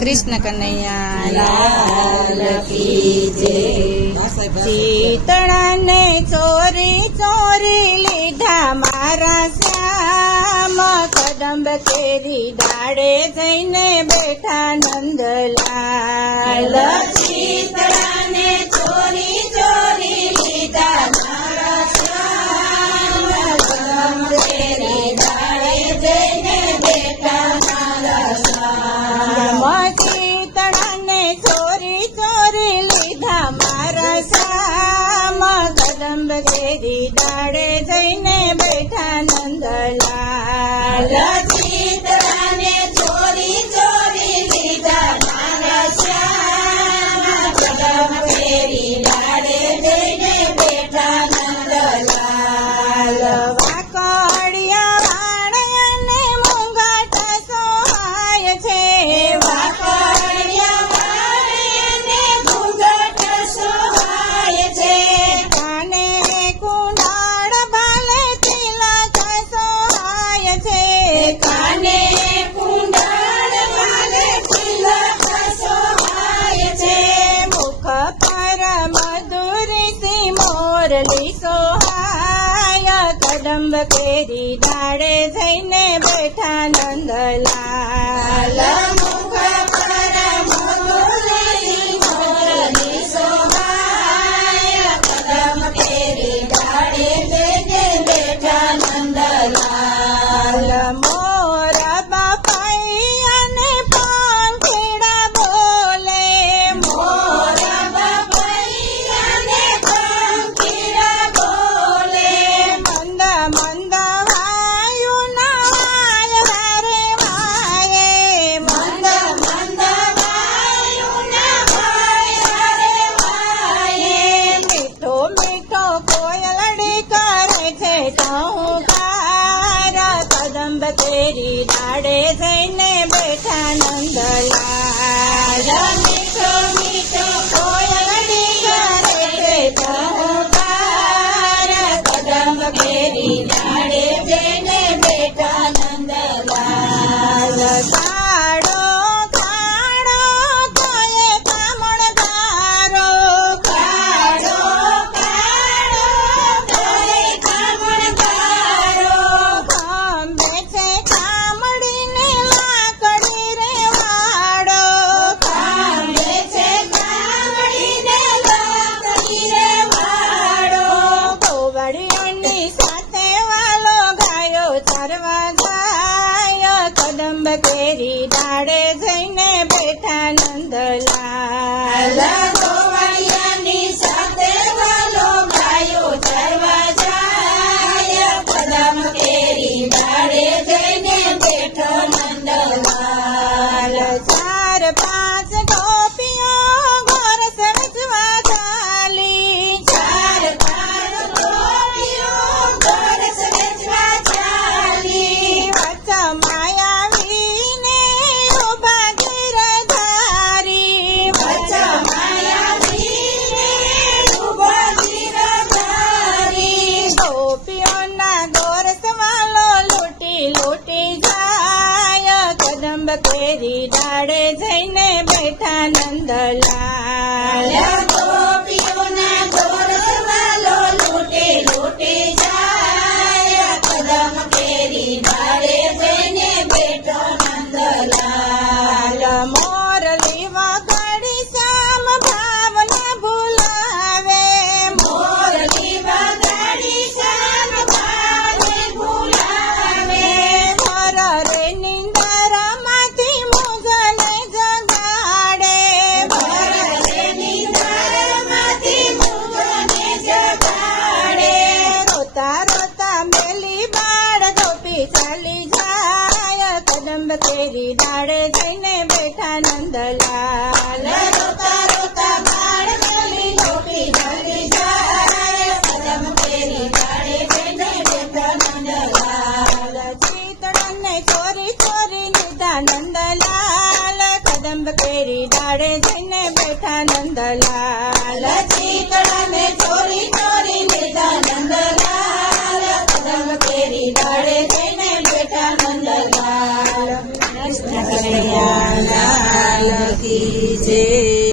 કૃષ્ણ કનૈયા લાલ કી જય. ચિતળાને ચોરી ચોરી લીધા મારા શ્યામ, કદંબ કેરી ડાળે જઈને બેઠા નંદલાલ. ચિતળાને ચોરી ચોરી લીધા મારા શ્યામ, કદંબ કેરી ડાળે જઈને બેઠા મારા શ્યામ. ચિતળાને ચોરી ચોરી લીધા મારા શ્યામ, કદંબ કેરી ડાળે જઈને બેઠા નંદલાલ. ચિતળાને ચોરી ચોરી લીધા મારા શ્યામ, કદંબ કેરી ડાળે જઈને બેઠા નંદલાલ. વાકડિયા વાણિયાને મુંગાટ સોહાય છે, વાકડિયા વાણિયાને ઘૂંઘટ સોહાય છે, કાને કુંડાળ ભાલે તિલક સોહાય છે, કાને કુંડાળ વાલે તિલક સોહાય છે, મુખ પર મધુરી મોરલી સોહાય, કદંબ કેરી ડાળે જઈને બેઠા નંદલાલ. મુખ પર મધુરી મોરલી સોહાય, કદંબ કેરી ડાળે જઈને બેઠા નંદલાલ. મોર બાપૈયાને પંખીડા બોલે, મોર બાપૈયાને પંખીડા બોલે, મંદ મંદ વાયુના વાયરે વાયે, મંદ મંદ વાયુના વાયરે વાયે, મીઠો મીઠો કોયલડી કરે છે ટહુકાર, કદંબ કેરી ડાળે જઈને બેઠા નંદલાલ. મીઠો મીઠો કોયલડી કરે છે ટહુકાર, કદંબ કેરી ડાળે જઈને બેઠા નંદલાલ. કાળો કાળો તોય કામણદારો, કાળો કાળો તોય કામણદારો, ખંભે છે કામડીને લાકડી રે વાડો, ખાંભે છે કામડીને લાકડી રે વાડો, કોવડીઓની સાથે વાલો ગાયો ચરવા જાય, કદંબ કેરી ડાળે જઈને બેઠા નંદલાલ. ગોવાળિયાની સાથે વાલો ગાયો ચરવા જાય, કદમ કેરી ડાળે જઈને બેઠો નંદલાલ. ચાર પાંચ ગોપીઓ ગોરસ વેચવા ચાલી, ચાર પાંચ ગોપીઓ ગોરસ વેચવા ચાલી, વચ્ચ માયાવીને ઉભા ગિરધારી, વચ્ચ માયાવીને ઊભા ગિરધારી, ગોપીઓના ગોરસ વાલો લૂટી લૂટી જાય, કદંબ કેરી ડાળે જઈને બેઠા નંદલાલ. ગોપીઓના ગોરસ વાલો લૂટે લૂટે જાય, કદમ કેરી ડાળે જઈને બેઠો નંદલાલ. મોરલી વગાડી શ્યામ ભાવના ભૂલાવે, મોરલી વગાડી શ્યામ ભાવને ભૂલાવે, મોર રે નિંદરમાંથી મુગને જગાડે, ભરતે નિંદરમાંથી મૂંગને જગાડે, રોતા રોતા મેલી બાળ ગોપી ચાલી જાય, કદંબ કેરી ડાળે જઈને બેઠા નંદલાલ. રોતા રોતા બાળ મેલી ગોપી ચાલી જાય, કદમ કેરી ડાળે જઈને બેઠો નંદલાલ. ચિતળાને ચોરી ચોરી લીધા નંદલાલ, કદંબ કેરી ડાળે જઈને બેઠા નંદલાલ. ચિતળાને ચોરી ચોરી લીધા નંદલાલ, કદમ કેરી ડાળે જઈને બેઠા નંદલાલ. કૃષ્ણ કનૈયા લાલ કી જય.